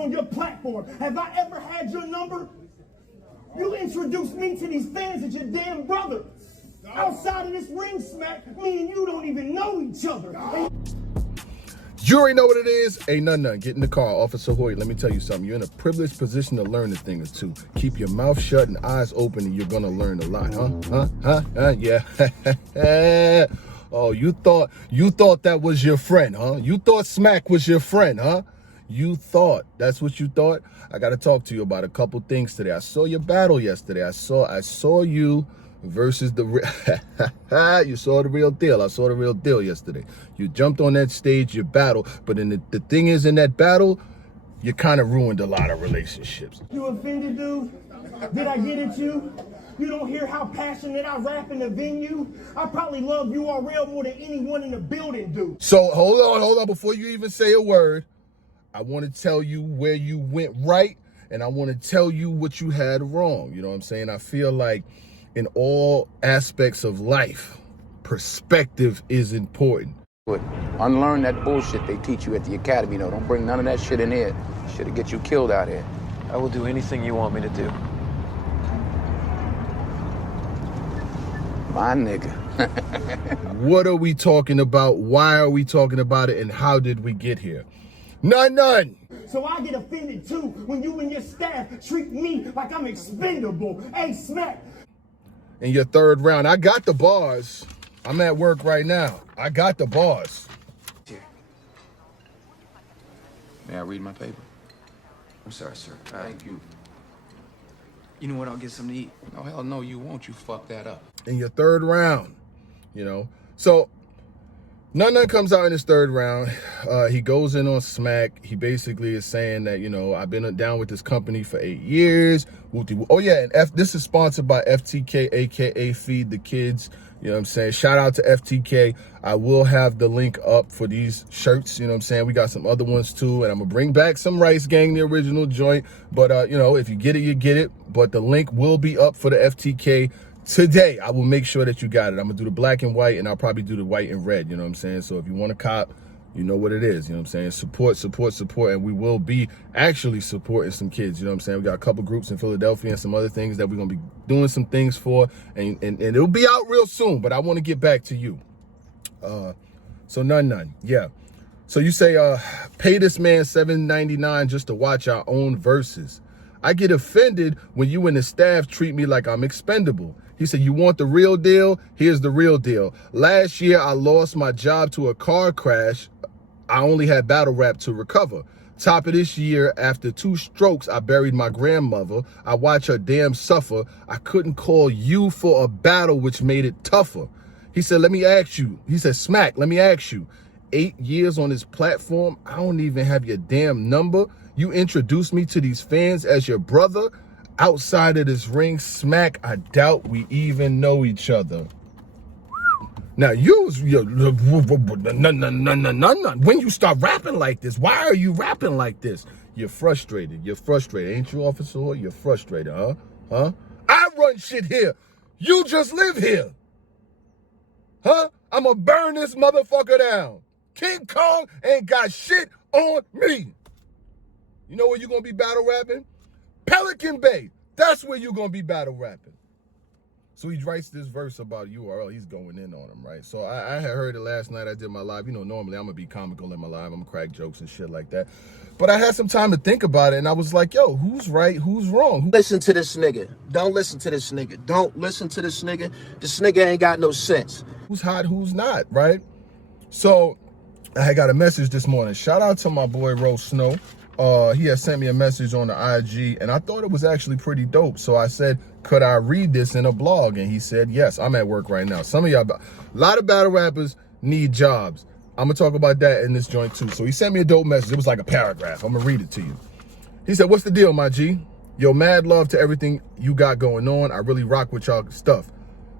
on your platform. Have I ever had your number? You introduced me to these fans as your damn brother. Outside of this ring smack, me and you don't even know each other. You already know what it is. Hey, Nunn Nunn, get in the car. Officer Hoyt, let me tell you something. You're in a privileged position to learn a thing or two. Keep your mouth shut and eyes open and you're going to learn a lot, huh? Yeah. Oh, you thought that was your friend, huh? You thought Smack was your friend, huh? You thought. That's what you thought? I got to talk to you about a couple things today. I saw your battle yesterday. I saw you versus the you saw the real deal. I saw the real deal yesterday. You jumped on that stage, you battled, but the thing is, in that battle, you kind of ruined a lot of relationships. You offended, dude? Did I get at you? You don't hear how passionate I rap in the venue? I probably love URL more than anyone in the building do. So hold on. Before you even say a word, I want to tell you where you went right, and I want to tell you what you had wrong. You know what I'm saying? I feel like in all aspects of life, perspective is important. But unlearn that bullshit they teach you at the academy, though. Don't bring none of that shit in here. Shit'll get you killed out here. I will do anything you want me to do. My nigga. What are we talking about? Why are we talking about it? And how did we get here? Nunn Nunn. So I get offended too when you and your staff treat me like I'm expendable. Hey, Smack. In your third round, I got the bars. I'm at work right now. I got the bars. Here. May I read my paper? I'm sorry, sir. Thank you. You know what? I'll get something to eat. No, hell no, you won't. You fuck that up. In your third round, you know. So Nunn Nunn comes out in his third round. He goes in on Smack. He basically is saying that, you know, I've been down with this company for 8 years. Oh, yeah, and this is sponsored by FTK, a.k.a. Feed the Kids. You know what I'm saying? Shout out to FTK. I will have the link up for these shirts. You know what I'm saying? We got some other ones, too. And I'm going to bring back some Rice Gang, the original joint. But, you know, if you get it, you get it. But the link will be up for the FTK today. I will make sure that you got it. I'm going to do the black and white, and I'll probably do the white and red. You know what I'm saying? So if you want to cop, you know what it is. You know what I'm saying? Support. And we will be actually supporting some kids. You know what I'm saying? We got a couple groups in Philadelphia and some other things that we're going to be doing some things for. And it'll be out real soon. But I want to get back to you. So Nunn Nunn. Yeah. So you say, pay this man $7.99 just to watch our own verses. I get offended when you and the staff treat me like I'm expendable. He said, you want the real deal? Here's the real deal. Last year, I lost my job to a car crash. I only had battle rap to recover. Top of this year, after 2 strokes, I buried my grandmother. I watched her damn suffer. I couldn't call you for a battle, which made it tougher. He said, let me ask you. He said, Smack, let me ask you. 8 years on this platform, I don't even have your damn number. You introduced me to these fans as your brother. Outside of this ring, Smack, I doubt we even know each other. Now, when you start rapping like this, why are you rapping like this? You're frustrated. Ain't you, Officer? You're frustrated, huh? I run shit here. You just live here. Huh? I'm gonna burn this motherfucker down. King Kong ain't got shit on me. You know where you're gonna be battle rapping? Pelican Bay. That's where you're gonna be battle rapping. So he writes this verse about URL. He's going in on him, right? So I had heard it last night. I did my live. You know, normally I'm going to be comical in my live. I'm going to crack jokes and shit like that. But I had some time to think about it, and I was like, yo, who's right? Who's wrong? Listen to this nigga. Don't listen to this nigga. Don't listen to this nigga. This nigga ain't got no sense. Who's hot, who's not, right? So I got a message this morning. Shout out to my boy, Rose Snow. He had sent me a message on the IG, and I thought it was actually pretty dope. So I said, could I read this in a blog? And he said, yes. I'm at work right now. Some of y'all, a lot of battle rappers need jobs. I'm going to talk about that in this joint too. So he sent me a dope message. It was like a paragraph. I'm going to read it to you. He said, what's the deal, my G? Yo, mad love to everything you got going on. I really rock with y'all stuff.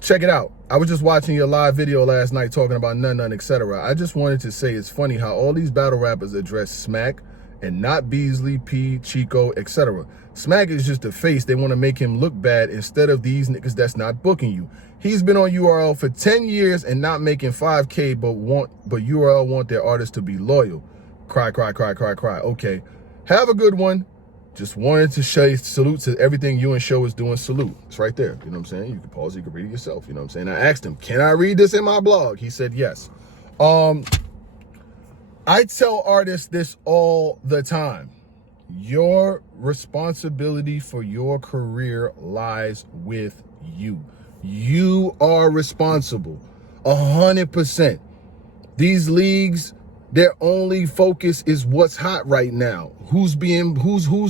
Check it out. I was just watching your live video last night talking about Nunn Nunn, etc. I just wanted to say it's funny how all these battle rappers address Smack and not Beasley, P, Chico, etc. Smack is just a face. They want to make him look bad instead of these niggas that's not booking you. He's been on URL for 10 years and not making 5K, but URL want their artists to be loyal. Cry. Okay. Have a good one. Just wanted to say salute to everything you and Show is doing. Salute. It's right there. You know what I'm saying? You can pause, you can read it yourself. You know what I'm saying? I asked him, can I read this in my blog? He said yes. I tell artists this all the time. Your responsibility for your career lies with you. You are responsible 100%. These leagues, their only focus is what's hot right now. Who's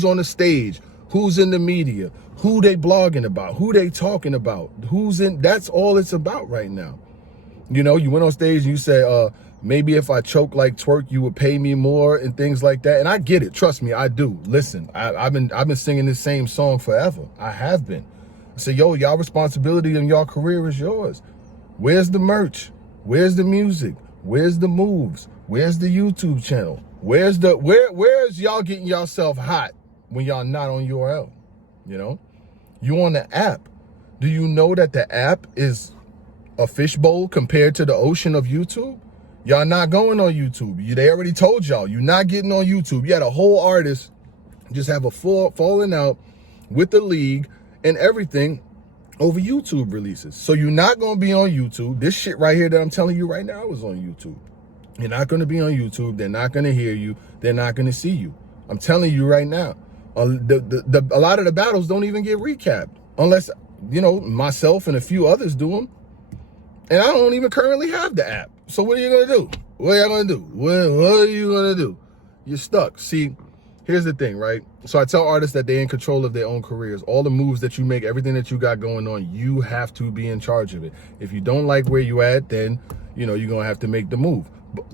on the stage, who's in the media, who they blogging about, who they talking about, that's all it's about right now. You know, you went on stage and you said, maybe if I choke like Twerk, you would pay me more and things like that. And I get it. Trust me, I do. Listen, I've been singing this same song forever. I have been. I say, yo, y'all responsibility in y'all career is yours. Where's the merch? Where's the music? Where's the moves? Where's the YouTube channel? Where's y'all getting yourself hot when y'all not on URL? You know, you on the app. Do you know that the app is a fishbowl compared to the ocean of YouTube? Y'all not going on YouTube. They already told y'all, you're not getting on YouTube. You had a whole artist just have a full falling out with the league and everything over YouTube releases. So you're not going to be on YouTube. This shit right here that I'm telling you right now is on YouTube. You're not going to be on YouTube. They're not going to hear you. They're not going to see you. I'm telling you right now. A lot of the battles don't even get recapped unless, you know, myself and a few others do them. And I don't even currently have the app. So what are you going to do? What are you going to do? What are you going to do? You're stuck. See, here's the thing, right? So I tell artists that they're in control of their own careers. All the moves that you make, everything that you got going on, you have to be in charge of it. If you don't like where you at, then, you know, you're going to have to make the move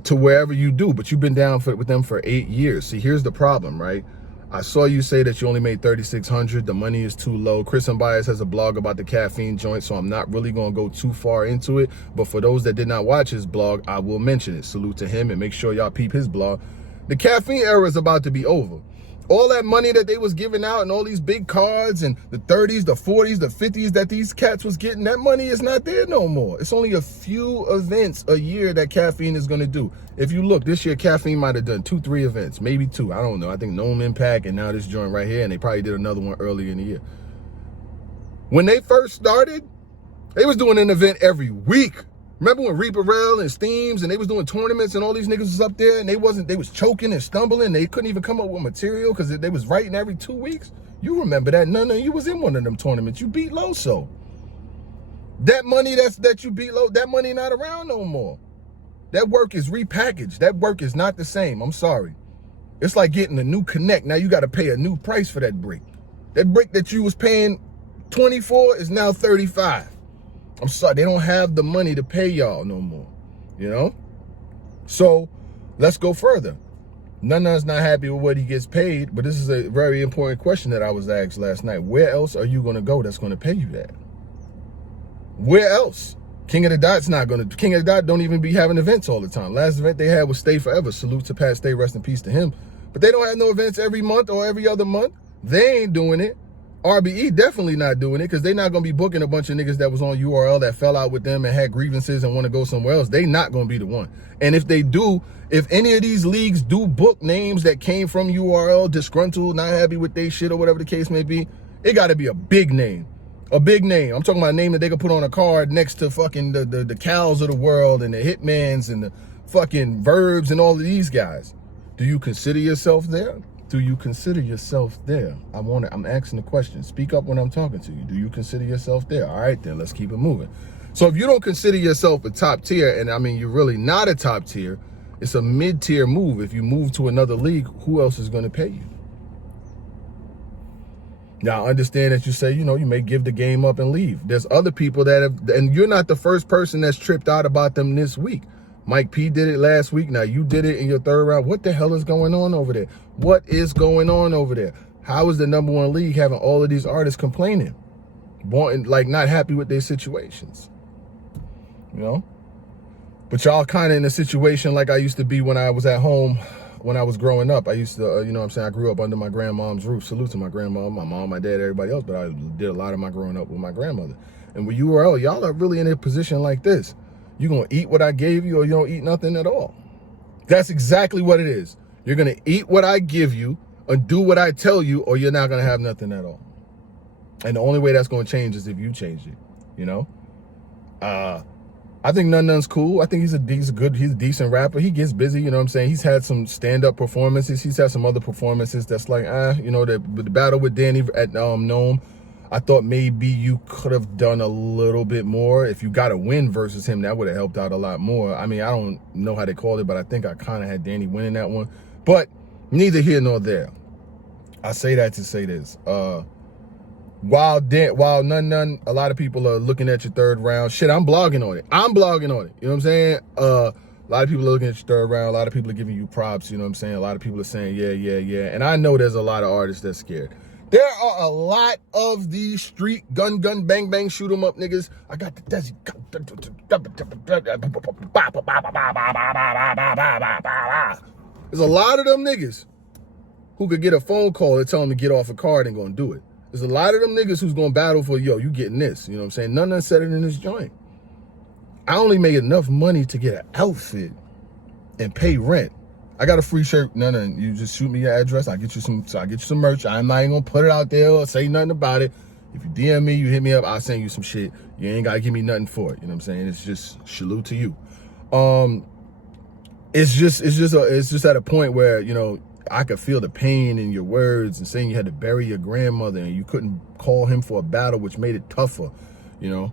to wherever you do. But you've been down with them for 8 years. See, here's the problem, right? I saw you say that you only made $3,600. The money is too low. Chris Bias has a blog about the caffeine joint, so I'm not really going to go too far into it. But for those that did not watch his blog, I will mention it. Salute to him and make sure y'all peep his blog. The caffeine era is about to be over. All that money that they was giving out and all these big cards and the 30s, the 40s, the 50s that these cats was getting, that money is not there no more. It's only a few events a year that caffeine is going to do. If you look, this year caffeine might have done 2-3 events, maybe 2. I don't know. I think Nunn Impact and now this joint right here, and they probably did another one earlier in the year. When they first started, they was doing an event every week. Remember when Reaper Rail and Steams and they was doing tournaments and all these niggas was up there and they was choking and stumbling. They couldn't even come up with material because they was writing every 2 weeks. You remember that? None of you was in one of them tournaments. You beat Loso. That money that you beat Low, that money not around no more. That work is repackaged. That work is not the same. I'm sorry. It's like getting a new Connect. Now you got to pay a new price for that brick. That brick that you was paying 24 is now 35. I'm sorry, they don't have the money to pay y'all no more, you know? So let's go further. Nunn Nunn's not happy with what he gets paid, but this is a very important question that I was asked last night. Where else are you gonna go that's gonna pay you that? Where else? King of the Dot's not gonna, King of the Dot don't even be having events all the time. Last event they had was Stay Forever. Salute to Pat Stay, rest in peace to him. But they don't have no events every month or every other month. They ain't doing it. RBE definitely not doing it because they're not going to be booking a bunch of niggas that was on URL that fell out with them and had grievances and want to go somewhere else. They not going to be the one. And if they do, if any of these leagues do book names that came from URL, disgruntled, not happy with their shit or whatever the case may be, it got to be a big name. A big name. I'm talking about a name that they could put on a card next to fucking the Cows of the world and the Hitmans and the fucking Verbs and all of these guys. Do you consider yourself there? Do you consider yourself there? I'm asking the question. Speak up when I'm talking to you. Do you consider yourself there? All right, then let's keep it moving. So if you don't consider yourself a top tier, and I mean, you're really not a top tier, it's a mid-tier move. If you move to another league, who else is going to pay you? Now, I understand that you say, you know, you may give the game up and leave. There's other people that have, and you're not the first person that's tripped out about them this week. Mike P did it last week. Now you did it in your third round. What the hell is going on over there? What is going on over there? How is the #1 league having all of these artists complaining, wanting, like, not happy with their situations? You know? But y'all kind of in a situation like I used to be when I was at home, when I was growing up. I used to, you know what I'm saying? I grew up under my grandmom's roof. Salute to my grandma, my mom, my dad, everybody else. But I did a lot of my growing up with my grandmother. And with URL, y'all are really in a position like this. You're going to eat what I gave you or you don't eat nothing at all. That's exactly what it is. You're going to eat what I give you and do what I tell you, or you're not gonna have nothing at all. And the only way that's gonna change is if you change it, you know? I think Nunn Nunn's cool. I think he's a decent rapper. He gets busy, you know what I'm saying? He's had some stand-up performances. He's had some other performances that's like, you know, the battle with Danny at Nome, I thought maybe you could have done a little bit more. If you got a win versus him, that would have helped out a lot more. I mean, I don't know how they called it, but I think I kind of had Danny winning that one. But neither here nor there. I say that to say this. While Nunn Nunn, a lot of people are looking at your third round. Shit, I'm blogging on it. You know what I'm saying? A lot of people are looking at your third round. A lot of people are giving you props. You know what I'm saying? A lot of people are saying, yeah. And I know there's a lot of artists that's scared. There are a lot of these street gun, bang, shoot 'em up niggas. I got the Desi. There's a lot of them niggas who could get a phone call and tell them to get off a card and go and do it. There's a lot of them niggas who's gonna battle for, yo, you getting this. You know what I'm saying? None of them said it in this joint. I only make enough money to get an outfit and pay rent. I got a free shirt. None. You just shoot me your address. I'll get you some merch. I'm not even gonna put it out there or say nothing about it. If you DM me, you hit me up, I'll send you some shit. You ain't gotta give me nothing for it. You know what I'm saying? It's just salute to you. It's just at a point where, you know, I could feel the pain in your words and saying you had to bury your grandmother and you couldn't call him for a battle, which made it tougher, you know.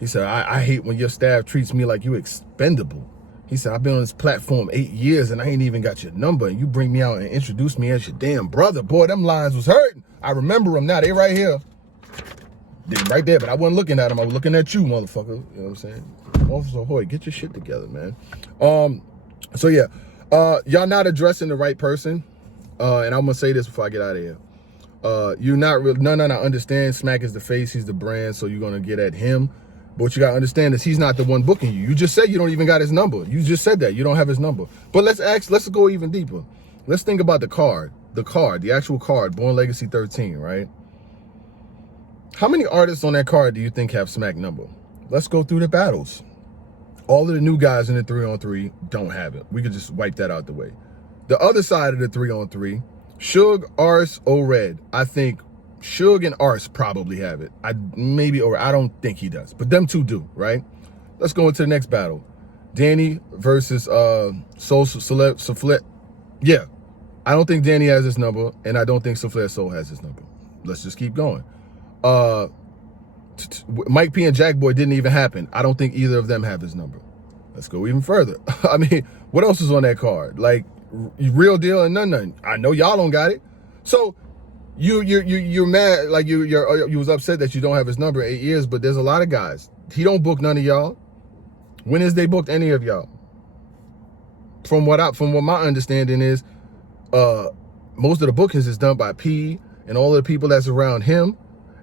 He said, I hate when your staff treats me like you expendable. He said, I've been on this platform 8 years and I ain't even got your number. And you bring me out and introduce me as your damn brother. Boy, them lines was hurting. I remember them now. They right here. They right there, but I wasn't looking at them. I was looking at you, motherfucker. You know what I'm saying? Officer Hoy, get your shit together, man. So yeah, y'all not addressing the right person. And I'm gonna say this before I get out of here. You're not real. No, I understand. Smack is the face. He's the brand. So you're gonna get at him. But what you gotta understand is he's not the one booking you. You just said you don't even got his number. You just said that you don't have his number. But let's go even deeper. Let's think about the actual card, Born Legacy 13, right? How many artists on that card do you think have Smack number? Let's go through the battles. All of the new guys in the 3-on-3 don't have it. We could just wipe that out the way. The other side of the 3-on-3, Suge, Ars, O-Red. I think Suge and Ars probably have it. I don't think he does, but them two do, right? Let's go into the next battle. Danny versus Soufflet. Yeah, I don't think Danny has his number, and I don't think Soufflet Soul has his number. Let's just keep going. Mike P and Jack Boy didn't even happen. I don't think either of them have his number. Let's go even further. I mean, what else is on that card? Like Real Deal and Nunn Nunn. I know y'all don't got it. So you're mad, like you was upset that you don't have his number 8 years, but there's a lot of guys. He don't book none of y'all. When has they booked any of y'all? From what my understanding is, most of the bookings is done by P and all of the people that's around him.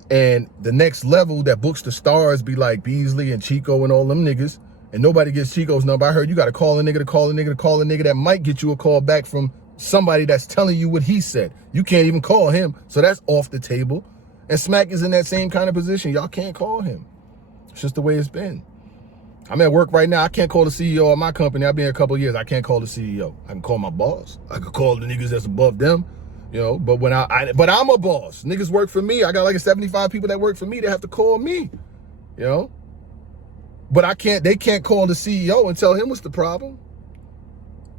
And the next level that books the stars be like Beasley and Chico and all them niggas. And nobody gets Chico's number. I heard you got to call a nigga to call a nigga to call a nigga that might get you a call back from somebody that's telling you what he said. You can't even call him. So that's off the table. And Smack is in that same kind of position. Y'all can't call him. It's just the way it's been. I'm at work right now. I can't call the CEO of my company. I've been here a couple of years. I can't call the CEO. I can call my boss. I can call the niggas that's above them. You know, but when but I'm a boss. Niggas work for me. I got like 75 people that work for me. They have to call me. You know? But they can't call the CEO and tell him what's the problem.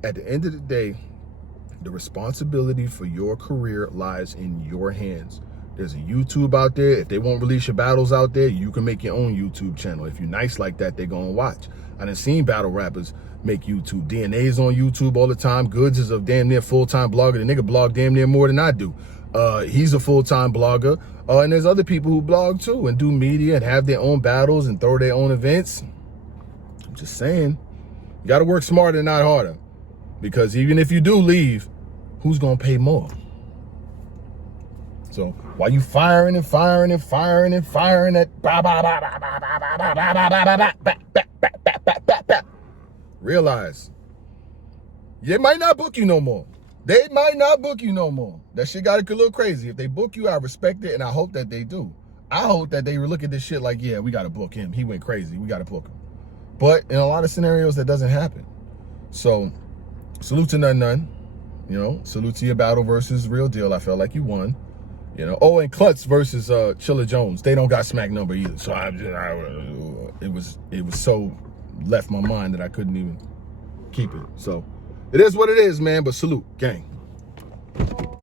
At the end of the day, the responsibility for your career lies in your hands. There's a YouTube out there. If they won't release your battles out there, you can make your own YouTube channel. If you're nice like that, they're going to watch. I done seen battle rappers make YouTube. DNA's on YouTube all the time. Goods is a damn near full-time blogger. The nigga blog damn near more than I do. He's a full-time blogger. And there's other people who blog too and do media and have their own battles and throw their own events. I'm just saying, you got to work smarter, not harder. Because even if you do leave, who's going to pay more? So while you firing and firing and firing and firing at realize they might not book you no more. They might not book you no more. That shit got a little crazy. If they book you, I respect it, and I hope that they do. I hope that they look at this shit like, yeah, we got to book him. He went crazy. We got to book him. But in a lot of scenarios, that doesn't happen. So salute to Nunn Nunn. You know You know, salute to your battle versus Real Deal. I felt like you won. You know, oh, and Klutz versus Chilla Jones. They don't got smack number either. So it was so left my mind that I couldn't even keep it. So it is what it is, man. But salute, gang.